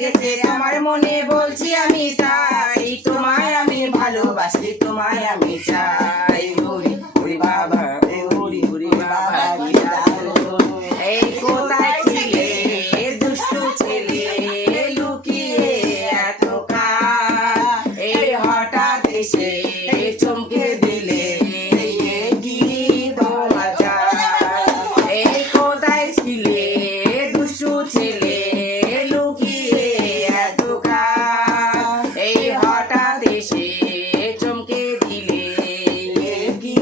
আমার মনে বলছি আমি তাই, তোমায় আমি ভালোবাসি, তোমায় আমি চাই। হরি হরি বাবা, হরি হরি বাবা, এই কোথায় ছিলে দুষ্টু ছেলে, লুকিয়ে এতকাল, এই হঠাৎ এসে চমকে দিলে, কি তোমার চাই? এই কোথায় ছিলে দুষ্টু ছেলে, লুকিয়ে এতকাল, এই হঠাৎ এসে চমকে দিলে, কি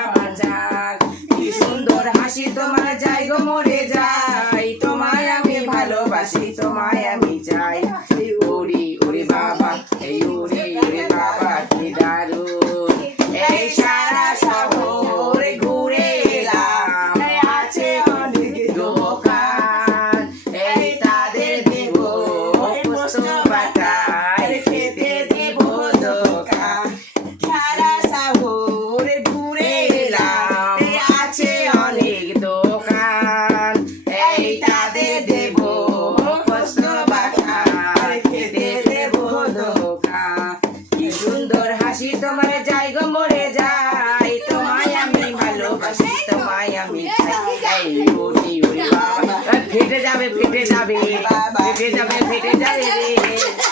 আমার চাই? কি সুন্দর হাসি তোমার, যাই গো মরে যাই, তোমায় আমি ভালোবাসি, তোমায় আমি চাই। ওরে ওরে বাবা, এই ওরে ওরে বাবা, কি দারুণ, এই সারা শহর ঘুরে এলাম, আছে অনেক দোকান, এই তাদের দেব পোস্ত বাটায়, খেতে দেব দোকান। সারা শহর ঘুরে এলাম, আছে অনেক দোকান, এই তাদের দেব পোস্ত বাটায়, খেতে দেব দোকান। কি সুন্দর হাসি তোমার, যাই গো মরে যাই, তোমায় আমি ভালোবাসি, তোমায় আমি চাই। এই ওরে ওরে বাবা, ফেটে যাবে ফেটে যাবে, ফেটে যাবে ফেটে যাবে রে।